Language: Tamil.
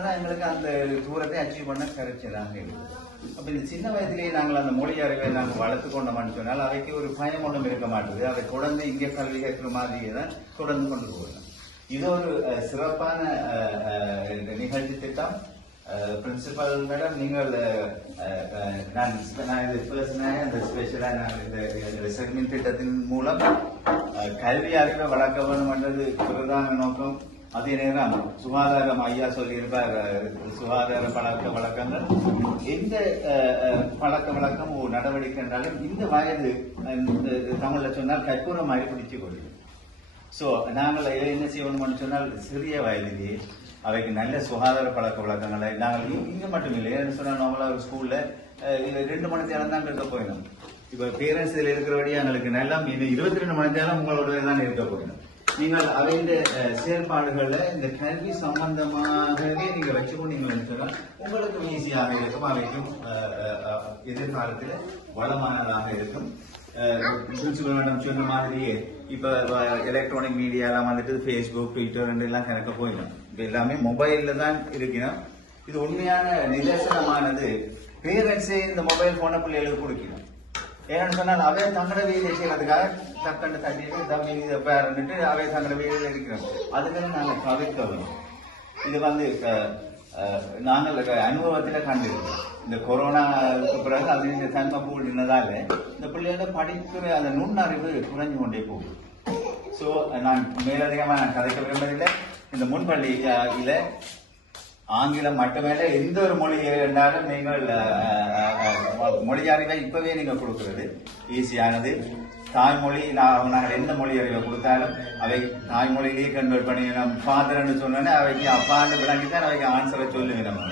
ஆனால் எங்களுக்கு அந்த தூரத்தை அச்சீவ் பண்ண கிடைச்சதாக இருக்கு அப்ப இந்த சின்ன வயதிலேயே நாங்கள் அந்த மொழி அறிவை நாங்கள் வளர்த்து கொண்டோம்னு சொன்னால் அவைக்கு ஒரு பயம் ஒன்றும் இருக்க மாட்டேது. அதை தொடர்ந்து இங்கே கல்வி கற்கிற மாதிரியே தான் தொடர்ந்து கொண்டு போகலாம். இது ஒரு சிறப்பான இந்த நிகழ்ச்சி திட்டம். பிரின்சிபல் மேடம் நீங்கள் நான் நான் இது பேசினேன் இந்த ஸ்பெஷலாக நான் இந்த இந்த செக்மெண்ட் திட்டத்தின் மூலம் கல்வி அறிவை வளர்க்க வேண்டும் என்றது பிரதான நோக்கம். அதே நேரம் சுகாதாரம் ஐயா சொல்லியிருப்பார் சுகாதார பழக்க வழக்கங்கள் எந்த பழக்க வழக்கம் ஒரு நடவடிக்கை என்றாலும் இந்த வயது இந்த தமிழ்ல சொன்னால் கற்பூரமாய் பிடிச்சு கொள்ளும் ஸோ நாங்கள் என்ன செய்யணும்னு சொன்னால் சிறிய வயதிலேயே அவைக்கு நல்ல சுகாதார பழக்க வழக்கங்களை நாங்கள் இங்கே மட்டும் இல்லை ஏன்னு சொன்னால் நம்மளாக ஒரு ஸ்கூலில் ரெண்டு மணி நேரம் தான் இருக்க போயிடும் இப்போ பேரண்ட்ஸ் இதுல இருக்கிறபடி எங்களுக்கு நல்லா இருபத்தி ரெண்டு மணி நேரம் உங்களோட தான் இருக்க போயிடும் நீங்கள் அவைந்த செயல்பாடுகளை இந்த கல்வி சம்பந்தமாகவே நீங்க வச்சுக்கொண்டீங்கன்னு சொன்னால் உங்களுக்கும் ஈஸியாக இருக்கும். அவைக்கும் எதிர்காலத்தில் வளமானதாக இருக்கும். பிரின்சிபல் மேடம் சொன்ன மாதிரியே இப்ப எலக்ட்ரானிக் மீடியா எல்லாம் வந்துட்டு ஃபேஸ்புக் ட்விட்டர் ரெண்டு எல்லாம் கணக்க போயிடும். இப்ப எல்லாமே மொபைல்ல தான் இருக்கணும் இது உண்மையான நிதர்சனமானது. பேரண்ட்ஸே இந்த மொபைல் போன பிள்ளைகளுக்கு கொடுக்கணும். ஏன்னு சொன்னால் அவை தங்கட வீதியை செய்யறதுக்காக டக்குன்னு தட்டிட்டு தம்பி இதை பேரன்ட்டு அவை தங்கட வீதியில் இருக்கிறோம். அதுக்கு நாங்கள் தவிர்க்க வேணும் இது வந்து நாங்கள் அனுபவத்தில் கண்டிருக்கோம் இந்த கொரோனாவுக்கு பிறகு அது இந்த தன்மை கூடினதால இந்த பிள்ளைகளோட படிக்கிற அந்த நுண்ணறிவு குறைஞ்சு கொண்டே போகும் ஸோ நான் மேலதிகமாக நான் கதைக்க விரும்பவில்லை இந்த முன்பள்ளி ஆங்கிலம் மட்டுமல்ல எந்த ஒரு மொழி இருந்தாலும் நீங்கள் மொழி அறிவை இப்பவே நீங்கள் கொடுக்கிறது. ஈஸியானது. தாய்மொழி நான் நாங்கள் எந்த மொழி அறிவை கொடுத்தாலும் அவை தாய்மொழியிலேயே கன்வெர்ட் பண்ணி நம்ம ஃபாதர்னு சொன்னோன்னே அவைக்கு அப்பான்னு விளங்கி தான் அவைக்கு ஆன்சரை சொல்லுவேன் நம்ம